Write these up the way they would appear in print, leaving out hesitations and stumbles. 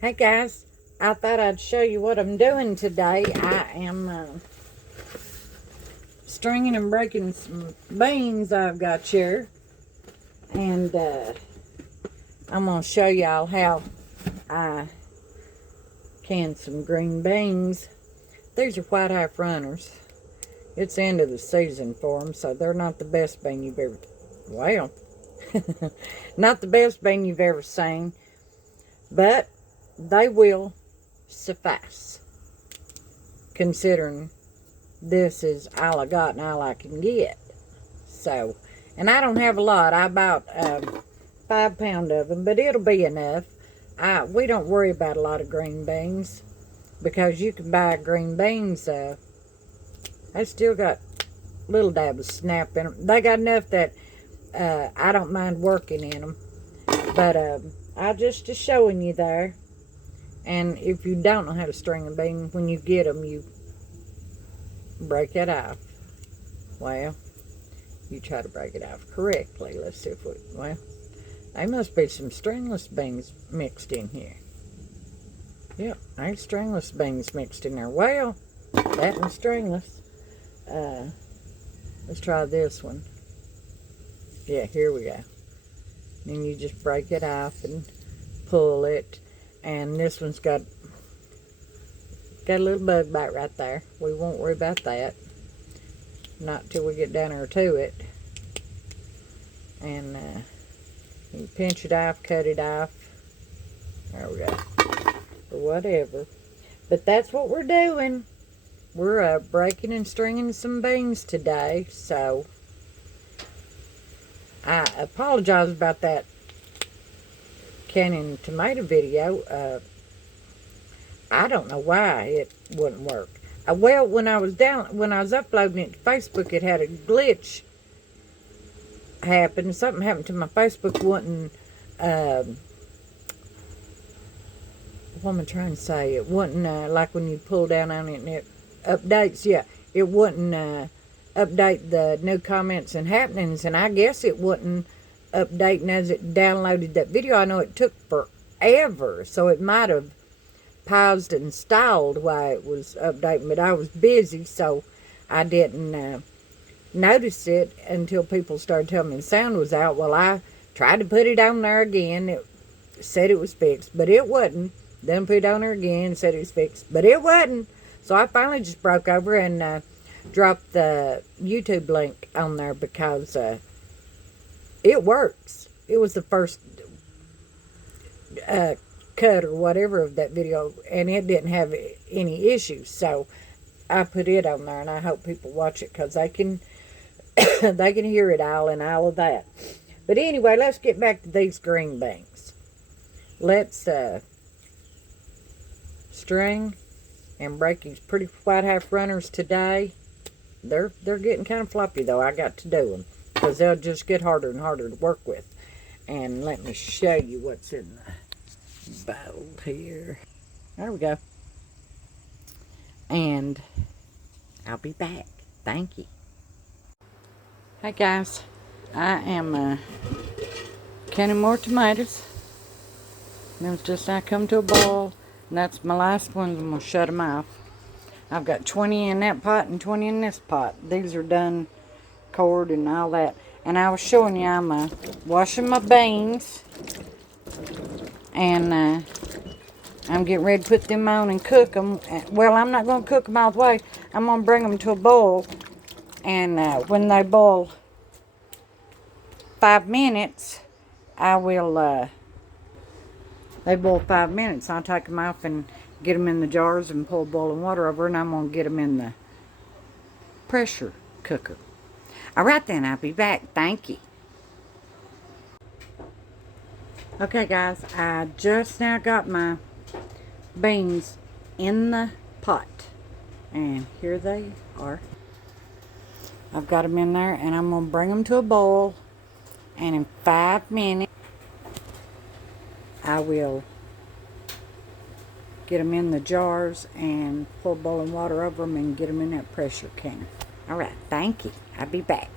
Hey guys, I thought I'd show you what I'm doing today. I am stringing and breaking some beans I've got here, and I'm going to show y'all how I can some green beans. These are white half runners. It's the end of the season for them, so they're not the best bean you've ever, well, not the best bean you've ever seen, but they will suffice, considering this is all I got and all I can get. So, and I don't have a lot. I bought 5 pound of them, but it'll be enough. We don't worry about a lot of green beans because you can buy green beans. They still got little dab of snap in them. They got enough that I don't mind working in them. But I just showing you there. And if you don't know how to string a bean, when you get them, you break it off. Well, you try to break it off correctly. Let's see if we, well, there must be some stringless beans mixed in here. Yep, there's stringless beans mixed in there. Well, that one's stringless. Let's try this one. Yeah, here we go. Then you just break it off and pull it. And this one's got a little bug bite right there. We won't worry about that. Not till we get down there to it. And you pinch it off, cut it off. There we go. Or whatever. But that's what we're doing. We're breaking and stringing some beans today. So I apologize about that canning tomato video. I don't know why it wouldn't work. Well, when I was uploading it to Facebook, it had a glitch happen. Something happened to my Facebook. Wouldn't what am I trying to say? It wouldn't like when you pull down on it and it updates. Yeah, it wouldn't update the new comments and happenings, and I guess it wouldn't update. And as it downloaded that video, I know it took forever, so it might have paused and stalled while it was updating, but I was busy, so I didn't notice it until people started telling me the sound was out. Well, I tried to put it on there again. It said it was fixed, but it wasn't. Then put it on there again, said it was fixed, but it wasn't. So I finally just broke over and dropped the YouTube link on there because it works. It was the first cut or whatever of that video, and it didn't have any issues, so I put it on there, and I hope people watch it because they can they can hear it all and all of that. But anyway, let's get back to these green beans. Let's string and break these pretty white half runners today. They're getting kind of floppy though. I got to do them because they'll just get harder and harder to work with. And let me show you what's in the bowl here. There we go. And I'll be back. Thank you. Hey guys, I am canning more tomatoes. Them's just now come to a boil, and that's my last ones. I'm gonna shut them off. I've got 20 in that pot and 20 in this pot. These are done cored and all that. And I was showing you I'm washing my beans, and I'm getting ready to put them on and cook them. Well, I'm not going to cook them all the way. I'm going to bring them to a boil. And when they boil 5 minutes, I will, they boil 5 minutes. I'll take them off and get them in the jars and pour boiling water over. And I'm going to get them in the pressure cooker. All right then, I'll be back. Thank you. Okay guys, I just now got my beans in the pot, and here they are. I've got them in there, and I'm going to bring them to a boil, and in 5 minutes I will get them in the jars and pour boiling water over them and get them in that pressure canner. Alright, thank you. I'll be back.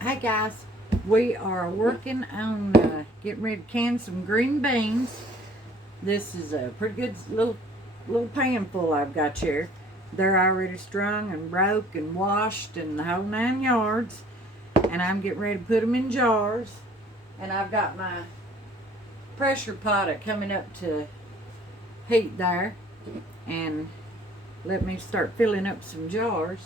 Hey guys, We are working on getting ready to can some green beans. This is a pretty good little pan full I've got here. They're already strung and broke and washed and the whole 9 yards. And I'm getting ready to put them in jars. And I've got my pressure pot coming up to heat there. And let me start filling up some jars.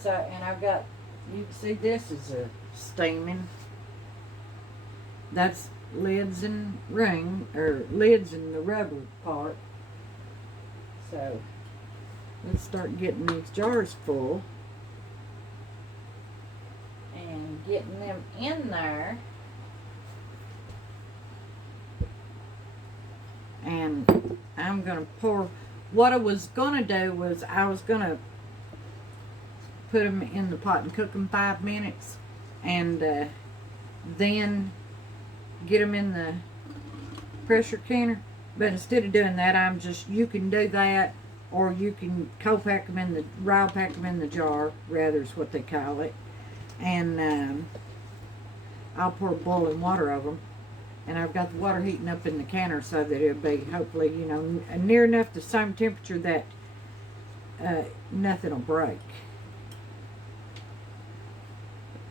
So, and I've got, you can see this is a steaming. That's lids and lids and the rubber part. So, let's start getting these jars full. And getting them in there. And I'm going to pour, what I was going to do was I was going to put them in the pot and cook them 5 minutes. And then get them in the pressure canner. But instead of doing that, you can do that, or you can co-pack them in the, raw pack them in the jar, rather is what they call it. And I'll pour boiling water over them. And I've got the water heating up in the canner so that it'll be, hopefully, you know, near enough the same temperature that nothing will break.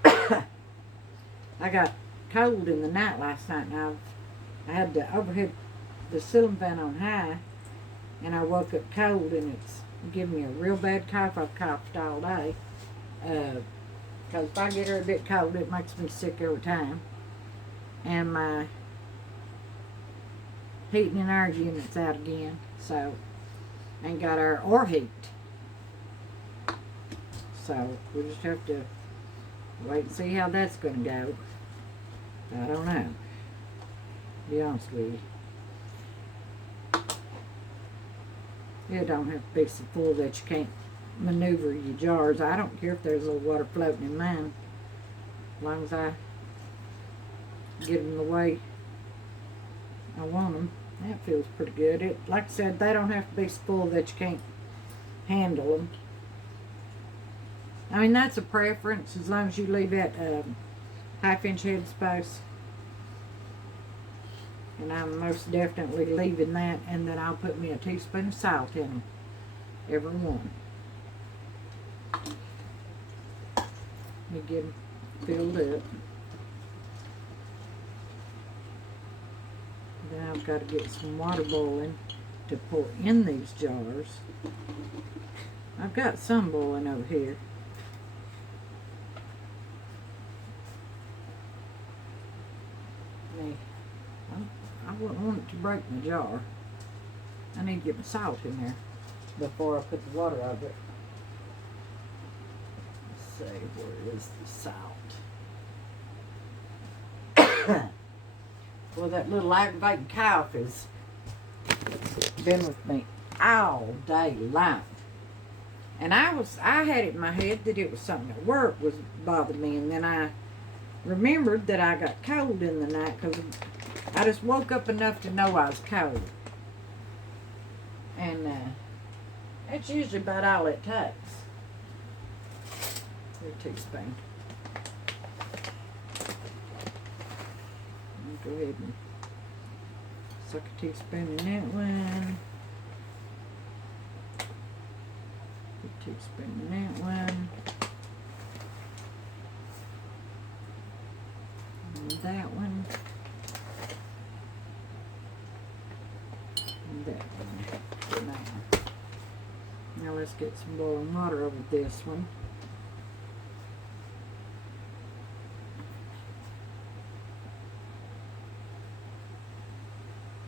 I got cold in the night last night, and I had the ceiling fan on high, and I woke up cold, and it's giving me a real bad cough. I've coughed all day. Because if I get her a bit cold, it makes me sick every time. And my heating and air unit's out again, so ain't got air or heat. So we just have to wait and see how that's going to go. I don't know, to be honest with you. It don't have to be so full that you can't maneuver your jars. I don't care if there's a little water floating in mine, as long as I get them the way I want them. That feels pretty good. Like I said, they don't have to be so full that you can't handle them. I mean, that's a preference, as long as you leave that 1/2 inch head space. And I'm most definitely leaving that, and then I'll put me a teaspoon of salt in them, every one. Let me get them filled up. Then I've got to get some water boiling to pour in these jars. I've got some boiling over here. I wouldn't want it to break my jar. I need to get my salt in there before I put the water over it. Let's see, where is the salt? Well, that little aggravating cough has been with me all day long. And I had it in my head that it was something at work was bothering me, and then I remembered that I got cold in the night because I just woke up enough to know I was cold. And that's usually about all it takes. Here, a teaspoon. Go ahead and suck a teaspoon in that one. A teaspoon in that one. And that one. And that one. Now let's get some boiling water over this one.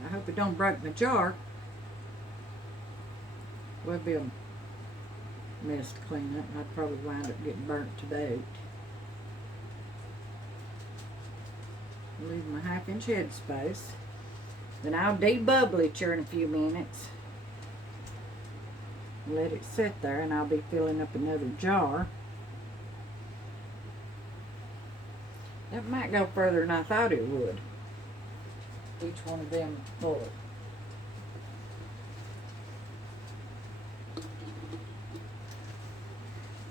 I hope it don't break my jar. Would be a mess to clean up. I'd probably wind up getting burnt to boot. Leave my 1/2 inch head space. Then I'll debubble it here in a few minutes. Let it sit there, and I'll be filling up another jar. That might go further than I thought it would. Each one of them full.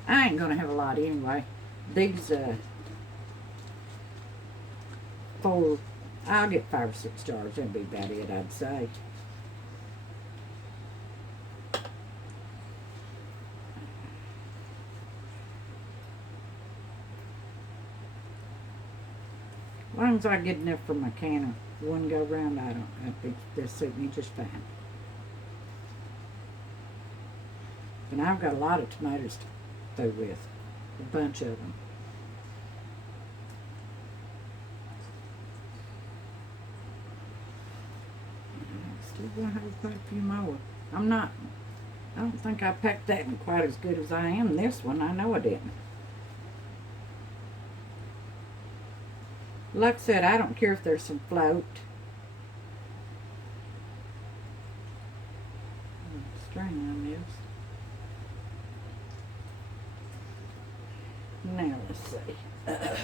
I ain't gonna have a lot anyway. These, I'll get 5 or 6 jars. That'd be about it, I'd say. As long as I get enough for my can of one go round, I think this suit me just fine. But I've got a lot of tomatoes to go with, a bunch of them. Still gonna have quite a few more. I don't think I packed that one quite as good as I am this one. I know I didn't. Like I said, I don't care if there's some float. String on this. Now let's see. There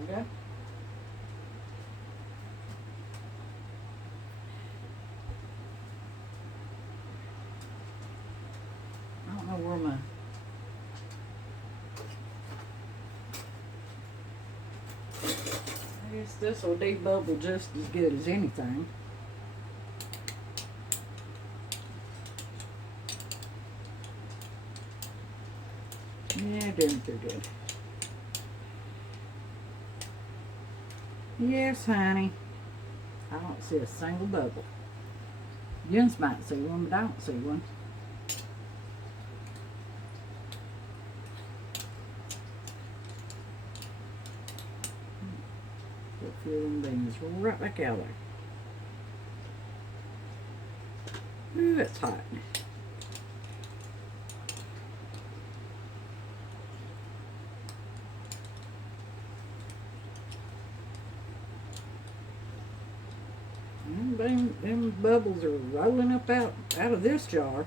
we go. I don't know where my I guess this will debubble just as good as anything. Yeah, doing too good. Yes, honey. I don't see a single bubble. Jens might see one, but I don't see one. Put a few of them beans right back out there. Ooh, it's hot. Them bubbles are rolling up out of this jar.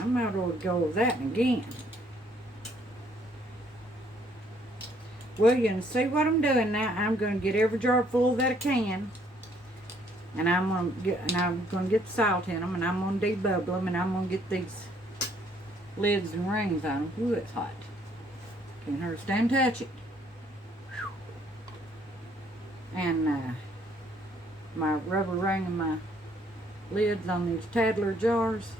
I might ought to go with that again. Well, you can see what I'm doing now. I'm going to get every jar full that I can, and I'm going to get the salt in them, and I'm going to debubble them, and I'm going to get these lids and rings on them. Ooh, it's hot. Can't hardly stand to touch it. Whew. And my rubber ring and my lids on these Tadler jars,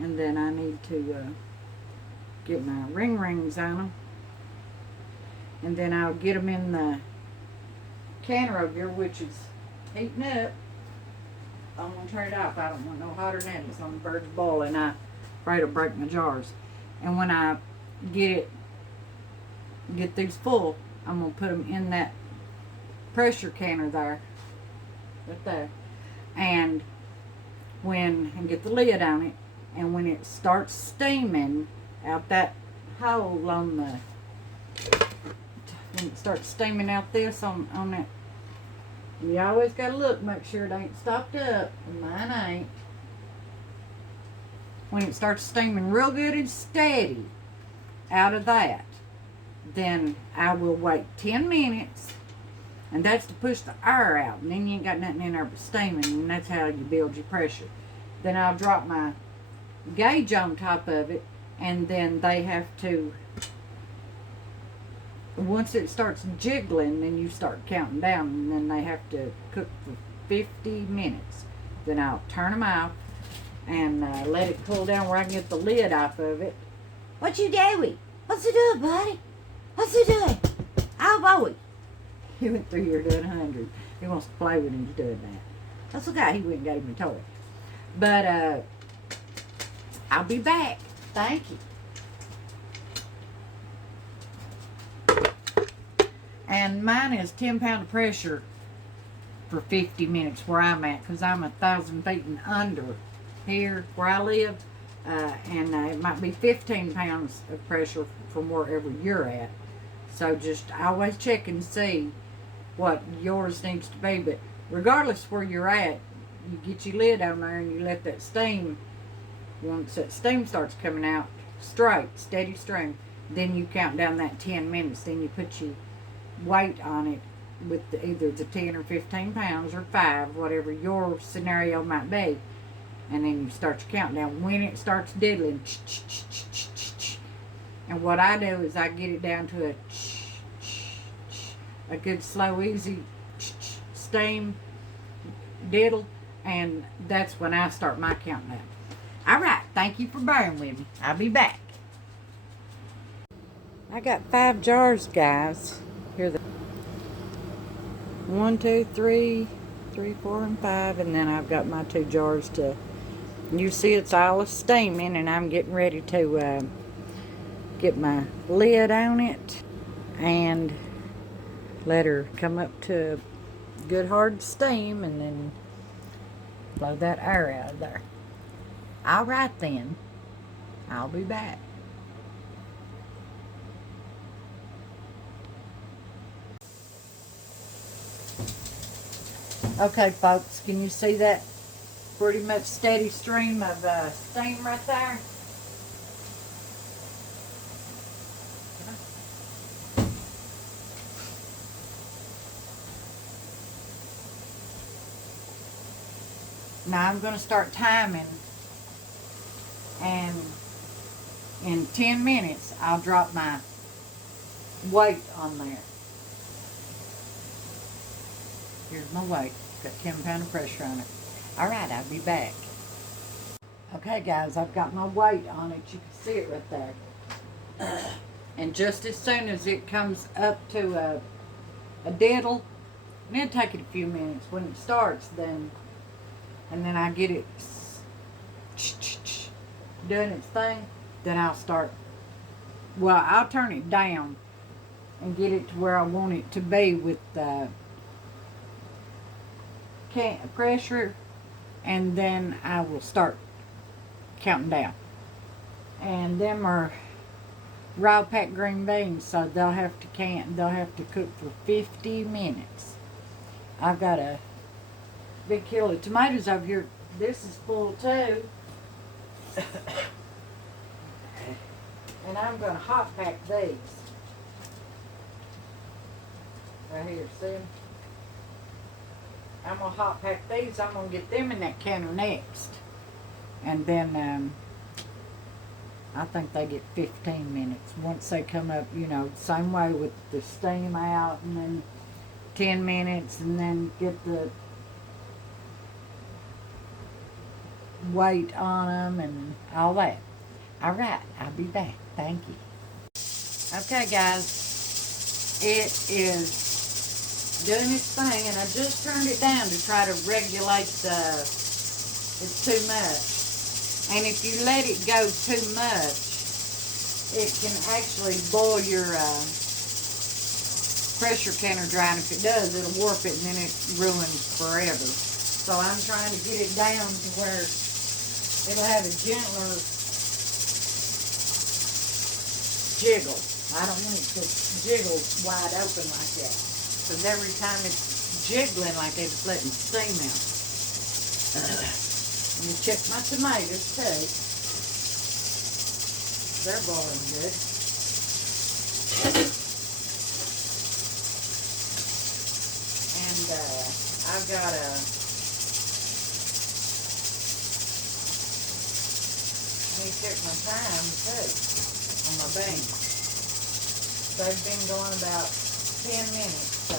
and then I need to get my rings on them, and then I'll get them in the canner over here, which is heating up. I'm going to turn it off. I don't want no hotter than that. It's on the verge of boiling. I'm afraid it'll break my jars. And when I get these full, I'm going to put them in that pressure canner there. Right there, and get the lid on it, and when it starts steaming out that hole on the, when it starts steaming out this on that, you always gotta look, make sure it ain't stopped up, and mine ain't. When it starts steaming real good and steady out of that, then I will wait 10 minutes. And that's to push the air out. And then you ain't got nothing in there but steaming. And that's how you build your pressure. Then I'll drop my gauge on top of it. And then they have to, once it starts jiggling, then you start counting down. And then they have to cook for 50 minutes. Then I'll turn them off and let it cool down where I can get the lid off of it. What you doing? What's it doing, buddy? What's it doing? Oh, boy. He went through here doing 100. He wants to play when he's doing that. That's okay. He went and gave me a toy. But I'll be back. Thank you. And mine is 10 pound of pressure for 50 minutes where I'm at, because I'm 1,000 feet and under here where I live. And it might be 15 pounds of pressure from wherever you're at. So just always check and see what yours needs to be. But regardless where you're at, you get your lid on there and you let that steam, once that steam starts coming out, straight, steady stream, Then you count down that 10 minutes. Then you put your weight on it with either the 10 or 15 pounds or 5, whatever your scenario might be. And then you start your countdown. When it starts diddling, and what I do is I get it down to a good slow, easy steam diddle, and that's when I start my countdown. All right, thank you for bearing with me. I'll be back. I got 5 jars, guys. Here the 1, 2, 3, 3, 4, and 5, and then I've got my 2 jars to. You see, it's all steaming, and I'm getting ready to get my lid on it and let her come up to good hard steam, and then blow that air out of there. All right then, I'll be back. Okay, folks, can you see that pretty much steady stream of steam right there? Now I'm going to start timing, and in 10 minutes I'll drop my weight on there. Here's my weight. Got 10 pound of pressure on it. Alright, I'll be back. Okay guys, I've got my weight on it. You can see it right there. And just as soon as it comes up to a diddle, and it'll take it a few minutes. When it starts, then, and then I get it doing its thing, then I'll start, well, I'll turn it down and get it to where I want it to be with the pressure, and then I will start counting down. And them are raw packed green beans, so they'll have to cook for 50 minutes. I've got a big kilo of tomatoes over here. This is full too. And I'm going to hot pack these. Right here, see them? I'm going to hot pack these. I'm going to get them in that canner next. And then I think they get 15 minutes. Once they come up, you know, same way with the steam out, and then 10 minutes, and then get the weight on them and all that. All right, I'll be back. Thank you. Okay, guys, it is doing its thing, and I just turned it down to try to regulate it's too much. And if you let it go too much, it can actually boil your pressure canner dry, and if it does, it'll warp it, and then it ruins forever. So I'm trying to get it down to where it'll have a gentler jiggle. I don't want it to jiggle wide open like that, because every time it's jiggling like it's letting steam out. Let me check my tomatoes too. They're boiling good. And I've got let me check my time too on my beans. They've been going about 10 minutes, so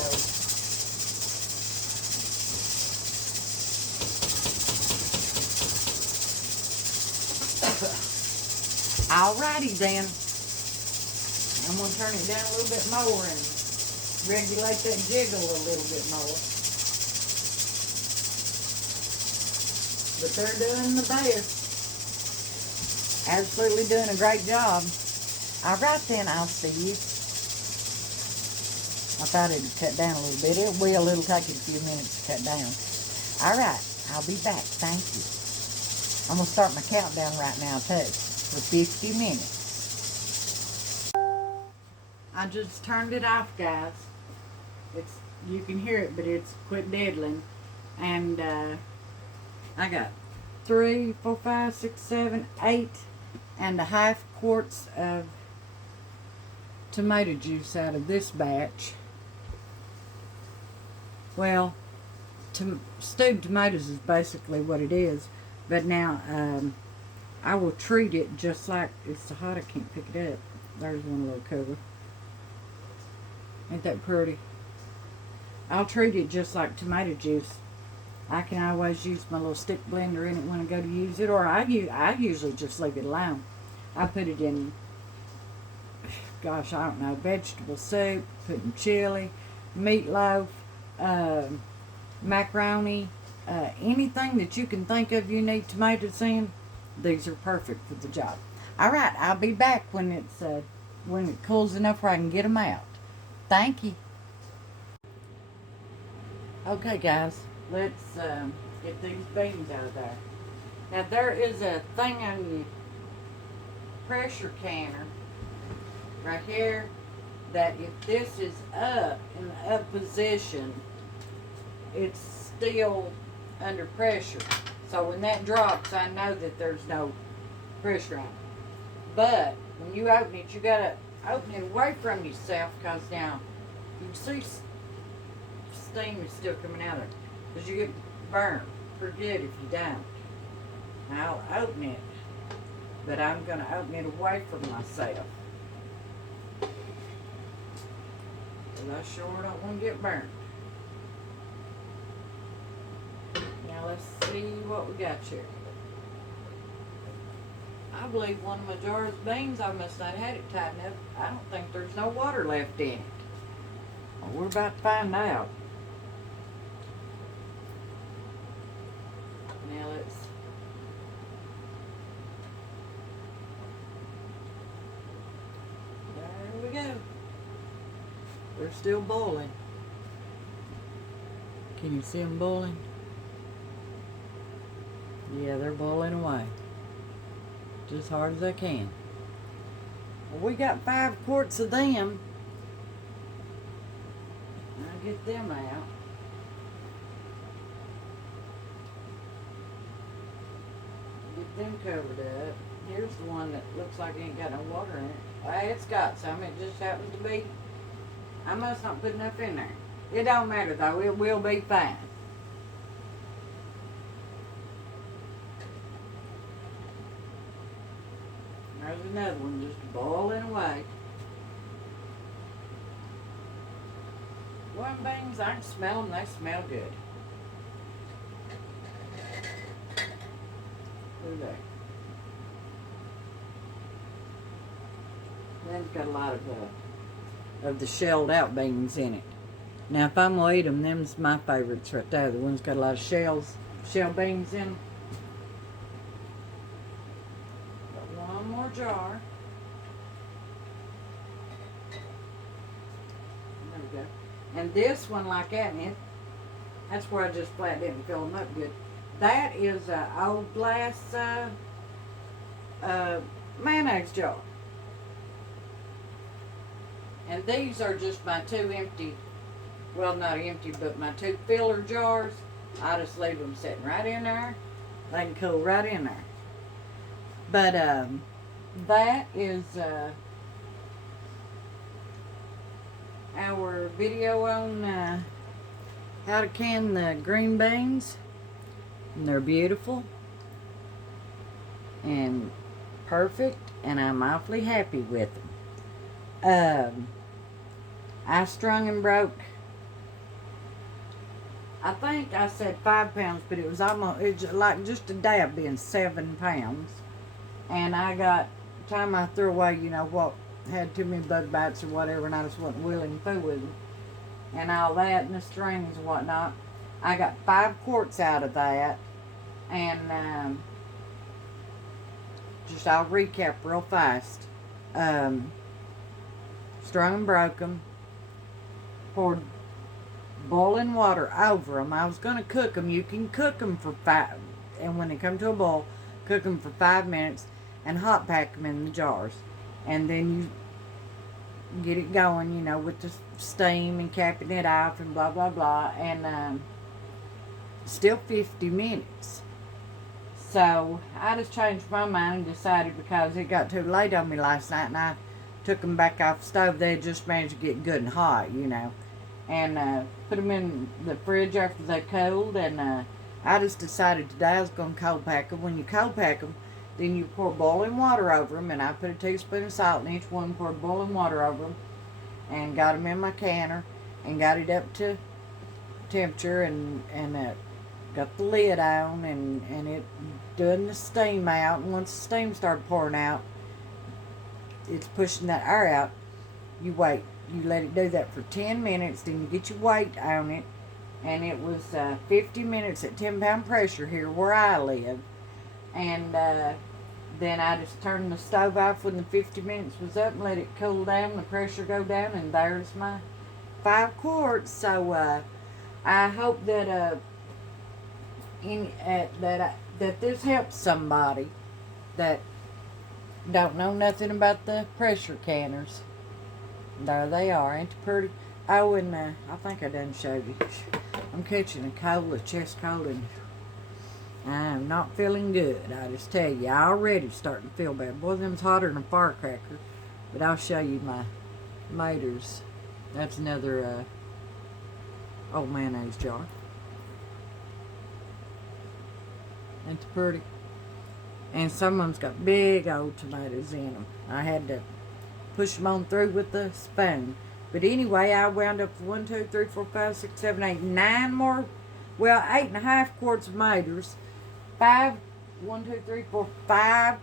alrighty then. I'm going to turn it down a little bit more and regulate that jiggle a little bit more. But they're doing the best. Absolutely doing a great job. Alright then, I'll see you. I thought it'd cut down a little bit. It will. It'll take it a few minutes to cut down. Alright, I'll be back. Thank you. I'm going to start my countdown right now too, for 50 minutes. I just turned it off, guys. You can hear it, but it's quit diddling. And I got 8.5 quarts of tomato juice out of this batch. Well, stewed tomatoes is basically what it is. But now, I will treat it just like, it's so hot I can't pick it up. There's one little cover. Ain't that pretty? I'll treat it just like tomato juice. I can always use my little stick blender in it when I go to use it, or I usually just leave it alone. I put it in, gosh, I don't know, vegetable soup, put in chili, meatloaf, macaroni, anything that you can think of you need tomatoes in, these are perfect for the job. All right, I'll be back when it cools enough where I can get them out. Thank you. Okay, guys, let's get these beans out of there. Now, there is a thing on your pressure canner right here that if this is up in the up position, it's still under pressure. So when that drops, I know that there's no pressure on it. But when you open it, you gotta open it away from yourself, because now you can see steam is still coming out of it, because you get burned pretty good if you don't. Now I'll open it, but I'm going to open it away from myself, because I sure don't want to get burned. Now let's see what we got here. I believe one of my jars of beans, I must not have had it tightened up. I don't think there's no water left in it. Well, we're about to find out. Now there we go. They're still boiling. Can you see them boiling? Yeah, they're boiling away. Just hard as I can. Well, we got 5 quarts of them. I'll get them out. Get them covered up. Here's the one that looks like it ain't got no water in it. Well, it's got some. It just happens to be. I must not put enough in there. It don't matter though. It will be fine. There's another one just boiling away. One beans, I can smell them. They smell good. Look there. Them's got a lot of the shelled out beans in it. Now, if I'm gonna eat them, them's my favorites right there. The ones got a lot of shell beans in them. Got one more jar. There we go. And this one, like that, that's where I just flat didn't fill them up good. That is an old glass mayonnaise jar. And these are just my 2 empty, well, not empty, but my 2 filler jars. I just leave them sitting right in there. They can cool right in there. But that is our video on how to can the green beans. And they're beautiful and perfect, and I'm awfully happy with them. I strung and broke, I think I said 5 pounds, but it was like just a dab being 7 pounds. And I got, time I threw away, you know, what had too many bug bites or whatever, and I just wasn't willing to fool with them. And all that, and the strings and whatnot. I got 5 quarts out of that. And just I'll recap real fast. Strung and broke them. Poured boiling water over them. I was going to cook them. You can cook them for 5, and when they come to a boil, cook them for 5 minutes and hot pack them in the jars. And then you get it going, you know, with the steam and capping it off and blah, blah, blah. And still 50 minutes. So I just changed my mind and decided, because it got too late on me last night, and I took them back off the stove. They had just managed to get good and hot, you know. And put them in the fridge after they cooled. And I just decided today I was going to cold pack them. When you cold pack them, then you pour boiling water over them. And I put a teaspoon of salt in each one, poured boiling water over them. And got them in my canner. And got it up to temperature. And got the lid on. And it doing the steam out. And once the steam started pouring out, it's pushing that air out. You wait. You let it do that for 10 minutes. Then you get your weight on it. And it was 50 minutes at 10-pound pressure here where I live. And then I just turned the stove off when the 50 minutes was up and let it cool down, the pressure go down, and there's my 5 quarts. So I hope that that this helps somebody that don't know nothing about the pressure canners. There they are, ain't they pretty? Oh, and I think I done showed you. I'm catching a cold, a chest cold, and I'm not feeling good. I just tell you, I already starting to feel bad. Boy, them's hotter than a firecracker. But I'll show you my maters. That's another old mayonnaise jar. Ain't they pretty? And some of them's got big old tomatoes in them. I had to push them on through with the spoon. But anyway, I wound up with 1, 2, 3, 4, 5, 6, 7, 8, 9 more. Well, 8.5 quarts of maters. 5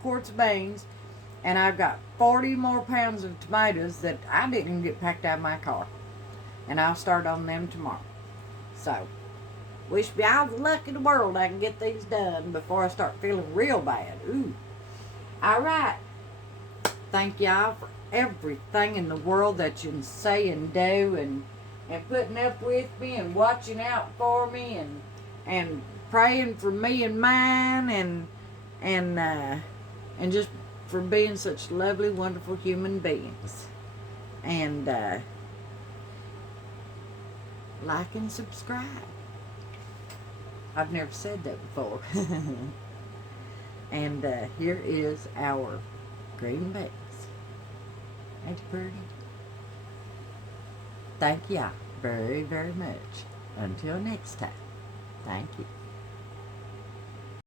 quarts of beans. And I've got 40 more pounds of tomatoes that I didn't even get packed out of my car. And I'll start on them tomorrow. So, wish me all the luck in the world I can get these done before I start feeling real bad. Ooh. All right. Thank y'all for everything in the world that you can say and do, and putting up with me and watching out for me and praying for me and mine and just for being such lovely, wonderful human beings. And like and subscribe. I've never said that before. And here is our green beans. Ain't it pretty? Thank y'all very, very much. Until next time. Thank you.